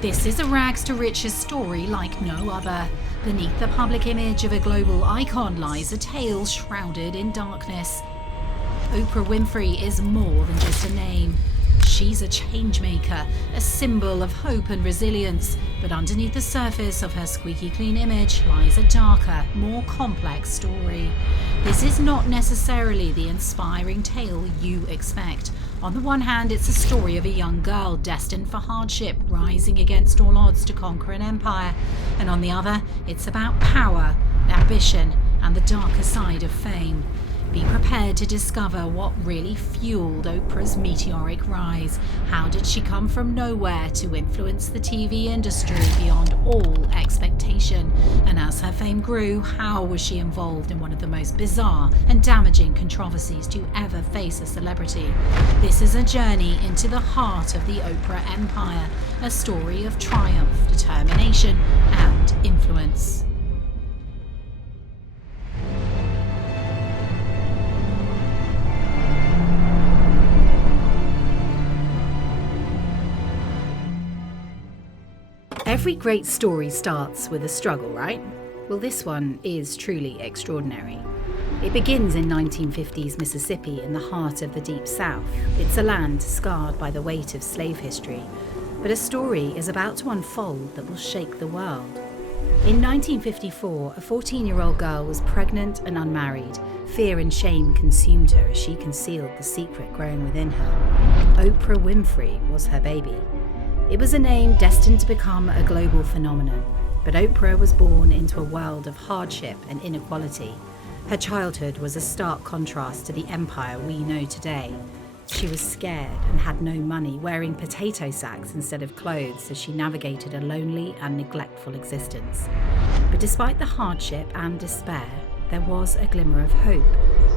This is a rags to riches story like no other. Beneath the public image of a global icon lies a tale shrouded in darkness. Oprah Winfrey is more than just a name. She's a changemaker, a symbol of hope and resilience. But underneath the surface of her squeaky clean image lies a darker, more complex story. This is not necessarily the inspiring tale you expect. On the one hand, it's a story of a young girl destined for hardship, rising against all odds to conquer an empire. And on the other, it's about power, ambition, and the darker side of fame. Be prepared to discover what really fueled Oprah's meteoric rise. How did she come from nowhere to influence the TV industry beyond all expectation? And as her fame grew, how was she involved in one of the most bizarre and damaging controversies to ever face a celebrity? This is a journey into the heart of the Oprah empire, a story of triumph, determination, and influence. Every great story starts with a struggle, right? Well, this one is truly extraordinary. It begins in 1950s Mississippi in the heart of the Deep South. It's a land scarred by the weight of slave history, but a story is about to unfold that will shake the world. In 1954, a 14-year-old girl was pregnant and unmarried. Fear and shame consumed her as she concealed the secret growing within her. Oprah Winfrey was her baby. It was a name destined to become a global phenomenon, but Oprah was born into a world of hardship and inequality. Her childhood was a stark contrast to the empire we know today. She was scared and had no money, wearing potato sacks instead of clothes as she navigated a lonely and neglectful existence. But despite the hardship and despair, there was a glimmer of hope,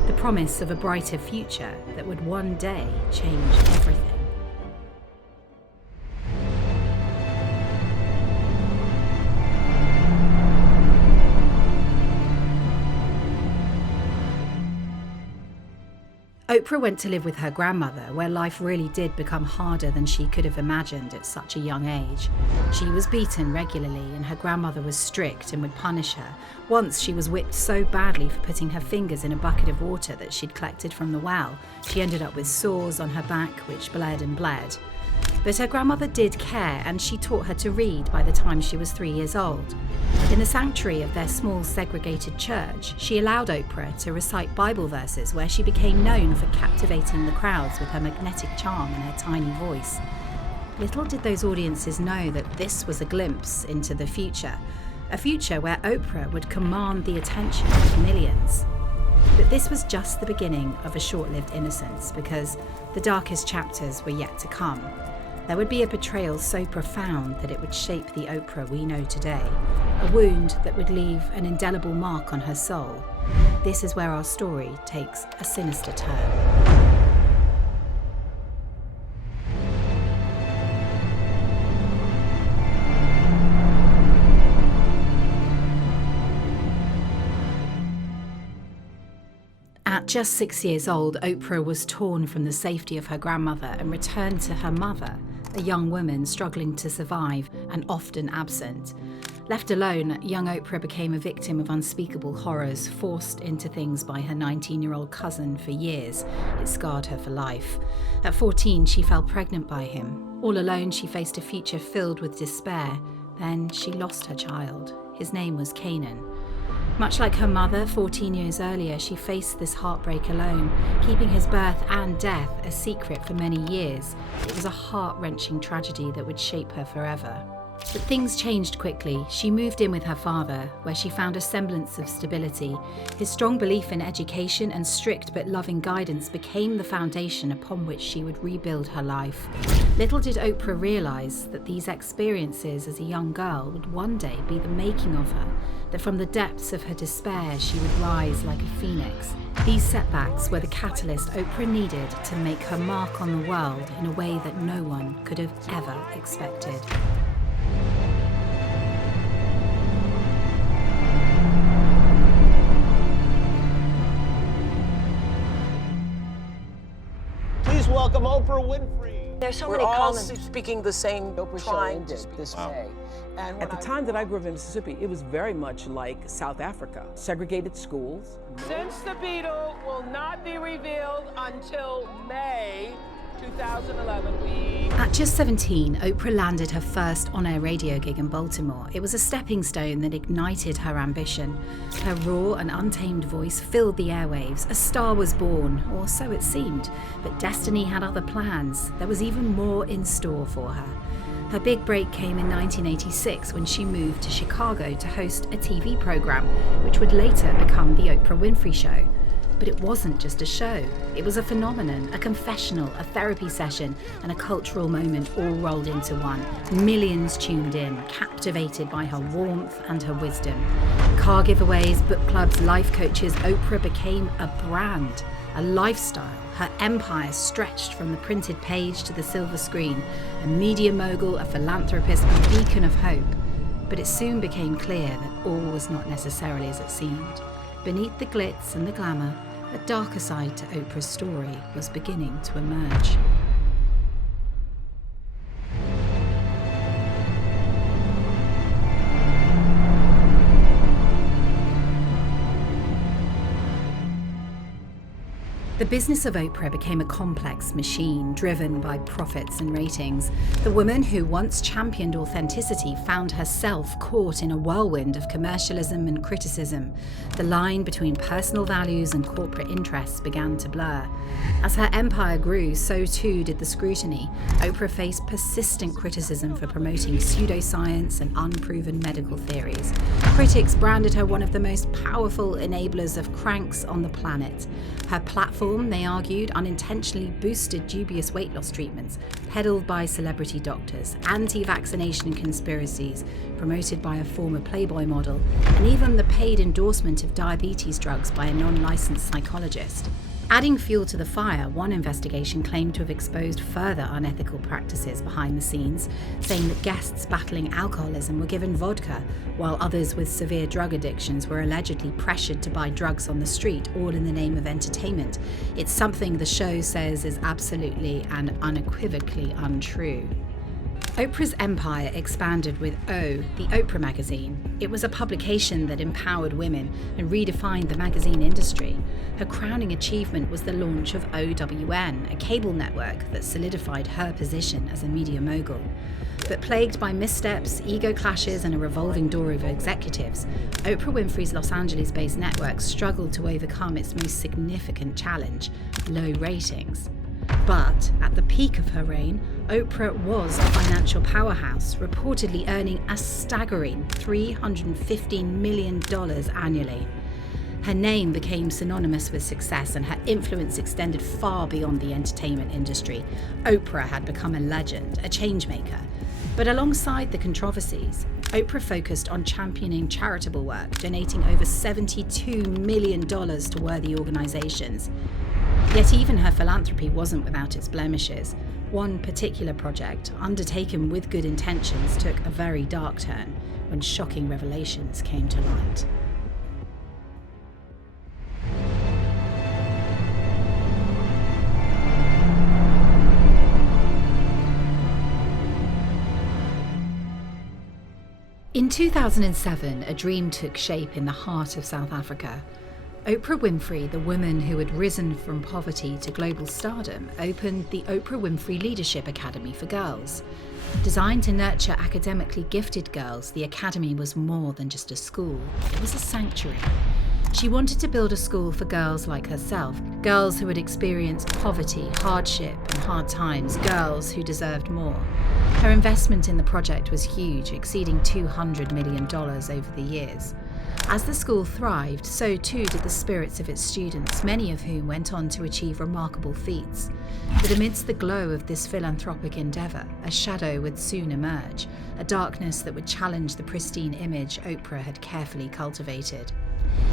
the promise of a brighter future that would one day change everything. Oprah went to live with her grandmother, where life really did become harder than she could have imagined at such a young age. She was beaten regularly, and her grandmother was strict and would punish her. Once she was whipped so badly for putting her fingers in a bucket of water that she'd collected from the well. She ended up with sores on her back, which bled and bled. But her grandmother did care, and she taught her to read by the time she was 3 years old. In the sanctuary of their small segregated church, she allowed Oprah to recite Bible verses, where she became known for captivating the crowds with her magnetic charm and her tiny voice. Little did those audiences know that this was a glimpse into the future, a future where Oprah would command the attention of millions. But this was just the beginning of a short-lived innocence, because the darkest chapters were yet to come. There would be a betrayal so profound that it would shape the Oprah we know today, a wound that would leave an indelible mark on her soul. This is where our story takes a sinister turn. At just 6 years old, Oprah was torn from the safety of her grandmother and returned to her mother, a young woman struggling to survive and often absent. Left alone, young Oprah became a victim of unspeakable horrors, forced into things by her 19-year-old cousin for years. It scarred her for life. At 14, she fell pregnant by him. All alone, she faced a future filled with despair. Then she lost her child. His name was Canaan. Much like her mother 14 years earlier, she faced this heartbreak alone, keeping his birth and death a secret for many years. It was a heart-wrenching tragedy that would shape her forever. But things changed quickly. She moved in with her father, where she found a semblance of stability. His strong belief in education and strict but loving guidance became the foundation upon which she would rebuild her life. Little did Oprah realize that these experiences as a young girl would one day be the making of her, that from the depths of her despair she would rise like a phoenix. These setbacks were the catalyst Oprah needed to make her mark on the world in a way that no one could have ever expected. Please welcome Oprah Winfrey. There's so We're many all common... speaking the same, Oprah Show trying ended to speak. this Wow. May. And At the time that I grew up in Mississippi, it was very much like South Africa. Segregated schools. Since the beetle will not be revealed until May 2011, At just 17, Oprah landed her first on-air radio gig in Baltimore. It was a stepping stone that ignited her ambition. Her raw and untamed voice filled the airwaves. A star was born, or so it seemed. But destiny had other plans. There was even more in store for her. Her big break came in 1986 when she moved to Chicago to host a TV program, which would later become The Oprah Winfrey Show. But it wasn't just a show. It was a phenomenon, a confessional, a therapy session, and a cultural moment all rolled into one. Millions tuned in, captivated by her warmth and her wisdom. Car giveaways, book clubs, life coaches, Oprah became a brand, a lifestyle. Her empire stretched from the printed page to the silver screen. A media mogul, a philanthropist, a beacon of hope. But it soon became clear that all was not necessarily as it seemed. Beneath the glitz and the glamour, a darker side to Oprah's story was beginning to emerge. The business of Oprah became a complex machine driven by profits and ratings. The woman who once championed authenticity found herself caught in a whirlwind of commercialism and criticism. The line between personal values and corporate interests began to blur. As her empire grew, so too did the scrutiny. Oprah faced persistent criticism for promoting pseudoscience and unproven medical theories. Critics branded her one of the most powerful enablers of cranks on the planet. Her platform, they argued, unintentionally boosted dubious weight loss treatments peddled by celebrity doctors, anti-vaccination conspiracies promoted by a former Playboy model, and even the paid endorsement of diabetes drugs by a non-licensed psychologist. Adding fuel to the fire, one investigation claimed to have exposed further unethical practices behind the scenes, saying that guests battling alcoholism were given vodka, while others with severe drug addictions were allegedly pressured to buy drugs on the street, all in the name of entertainment. It's something the show says is absolutely and unequivocally untrue. Oprah's empire expanded with O, the Oprah magazine. It was a publication that empowered women and redefined the magazine industry. Her crowning achievement was the launch of OWN, a cable network that solidified her position as a media mogul. But plagued by missteps, ego clashes, and a revolving door of executives, Oprah Winfrey's Los Angeles-based network struggled to overcome its most significant challenge: low ratings. But at the peak of her reign, Oprah was a financial powerhouse, reportedly earning a staggering $315 million annually. Her name became synonymous with success, and her influence extended far beyond the entertainment industry. Oprah had become a legend, a changemaker. But alongside the controversies, Oprah focused on championing charitable work, donating over $72 million to worthy organizations. Yet even her philanthropy wasn't without its blemishes. One particular project, undertaken with good intentions, took a very dark turn when shocking revelations came to light. In 2007, a dream took shape in the heart of South Africa. Oprah Winfrey, the woman who had risen from poverty to global stardom, opened the Oprah Winfrey Leadership Academy for girls. Designed to nurture academically gifted girls, the academy was more than just a school. It was a sanctuary. She wanted to build a school for girls like herself, girls who had experienced poverty, hardship, and hard times, girls who deserved more. Her investment in the project was huge, exceeding $200 million over the years. As the school thrived, so too did the spirits of its students, many of whom went on to achieve remarkable feats. But amidst the glow of this philanthropic endeavour, a shadow would soon emerge, a darkness that would challenge the pristine image Oprah had carefully cultivated.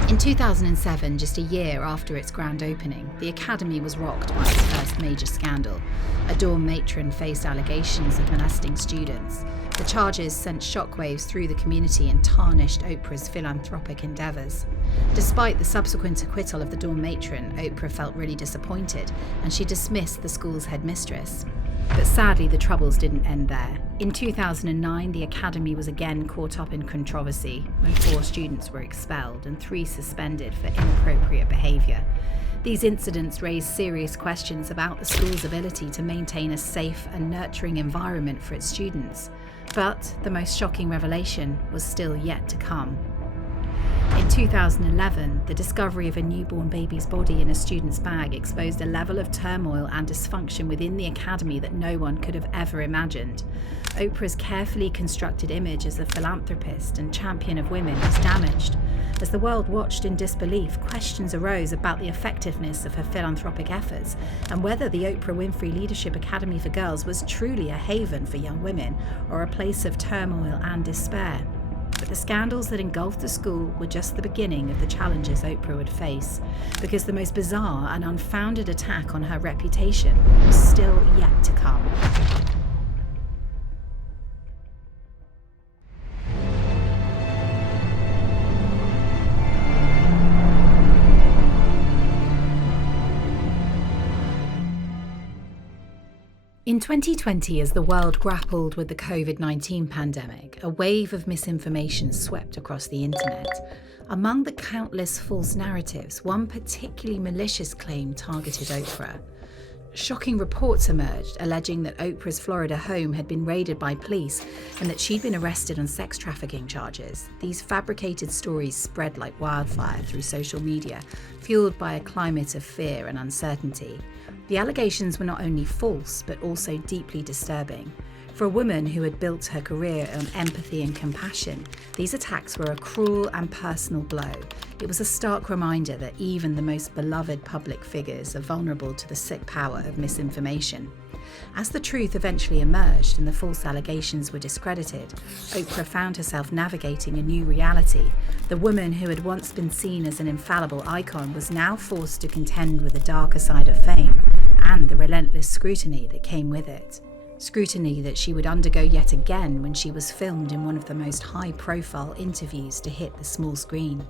In 2007, just a year after its grand opening, the Academy was rocked by its first major scandal. A dorm matron faced allegations of molesting students. The charges sent shockwaves through the community and tarnished Oprah's philanthropic endeavours. Despite the subsequent acquittal of the dorm matron, Oprah felt really disappointed, and she dismissed the school's headmistress. But sadly, the troubles didn't end there. In 2009, the Academy was again caught up in controversy when 4 students were expelled and 3 suspended for inappropriate behaviour. These incidents raised serious questions about the school's ability to maintain a safe and nurturing environment for its students. But the most shocking revelation was still yet to come. In 2011, the discovery of a newborn baby's body in a student's bag exposed a level of turmoil and dysfunction within the Academy that no one could have ever imagined. Oprah's carefully constructed image as a philanthropist and champion of women was damaged. As the world watched in disbelief, questions arose about the effectiveness of her philanthropic efforts and whether the Oprah Winfrey Leadership Academy for Girls was truly a haven for young women or a place of turmoil and despair. But the scandals that engulfed the school were just the beginning of the challenges Oprah would face, because the most bizarre and unfounded attack on her reputation was still yet to come. In 2020, as the world grappled with the COVID-19 pandemic, a wave of misinformation swept across the internet. Among the countless false narratives, one particularly malicious claim targeted Oprah. Shocking reports emerged alleging that Oprah's Florida home had been raided by police and that she'd been arrested on sex trafficking charges. These fabricated stories spread like wildfire through social media, fueled by a climate of fear and uncertainty. The allegations were not only false, but also deeply disturbing. For a woman who had built her career on empathy and compassion, these attacks were a cruel and personal blow. It was a stark reminder that even the most beloved public figures are vulnerable to the sick power of misinformation. As the truth eventually emerged and the false allegations were discredited, Oprah found herself navigating a new reality. The woman who had once been seen as an infallible icon was now forced to contend with the darker side of fame and the relentless scrutiny that came with it. Scrutiny that she would undergo yet again when she was filmed in one of the most high-profile interviews to hit the small screen.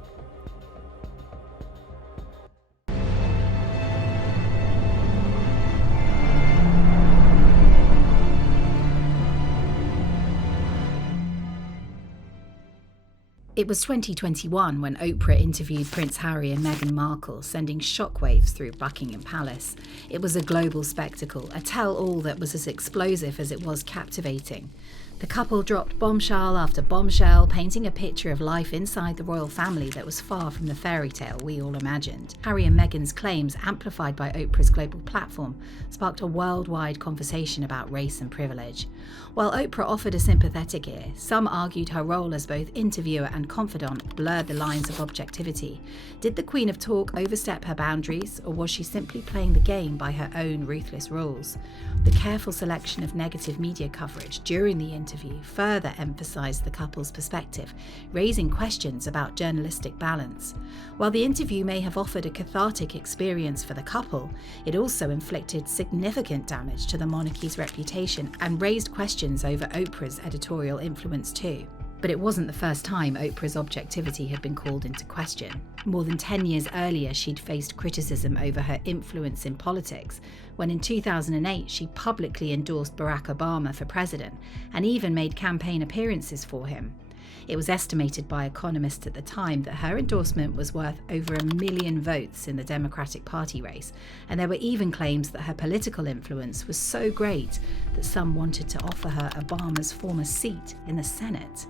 It was 2021 when Oprah interviewed Prince Harry and Meghan Markle, sending shockwaves through Buckingham Palace. It was a global spectacle, a tell-all that was as explosive as it was captivating. The couple dropped bombshell after bombshell, painting a picture of life inside the royal family that was far from the fairy tale we all imagined. Harry and Meghan's claims, amplified by Oprah's global platform, sparked a worldwide conversation about race and privilege. While Oprah offered a sympathetic ear, some argued her role as both interviewer and confidant blurred the lines of objectivity. Did the Queen of Talk overstep her boundaries, or was she simply playing the game by her own ruthless rules? The careful selection of negative media coverage during the interview further emphasised the couple's perspective, raising questions about journalistic balance. While the interview may have offered a cathartic experience for the couple, it also inflicted significant damage to the monarchy's reputation and raised questions over Oprah's editorial influence too. But it wasn't the first time Oprah's objectivity had been called into question. More than 10 years earlier, she'd faced criticism over her influence in politics, when in 2008 she publicly endorsed Barack Obama for president and even made campaign appearances for him. It was estimated by economists at the time that her endorsement was worth over 1 million votes in the Democratic Party race, and there were even claims that her political influence was so great that some wanted to offer her Obama's former seat in the Senate.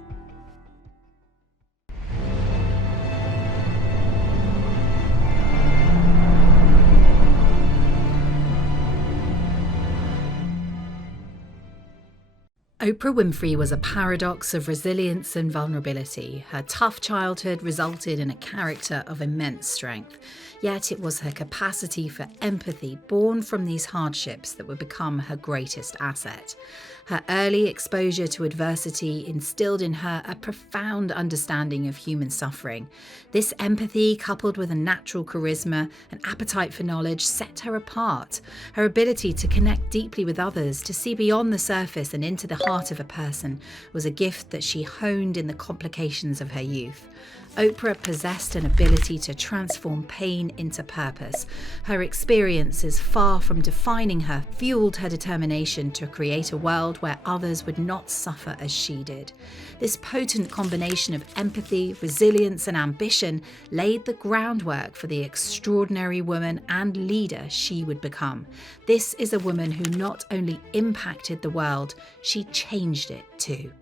Oprah Winfrey was a paradox of resilience and vulnerability. Her tough childhood resulted in a character of immense strength, yet it was her capacity for empathy born from these hardships that would become her greatest asset. Her early exposure to adversity instilled in her a profound understanding of human suffering. This empathy, coupled with a natural charisma and appetite for knowledge, set her apart. Her ability to connect deeply with others, to see beyond the surface and into the heart of a person, was a gift that she honed in the complications of her youth. Oprah possessed an ability to transform pain into purpose. Her experiences, far from defining her, fueled her determination to create a world where others would not suffer as she did. This potent combination of empathy, resilience, and ambition laid the groundwork for the extraordinary woman and leader she would become. This is a woman who not only impacted the world, she changed it too.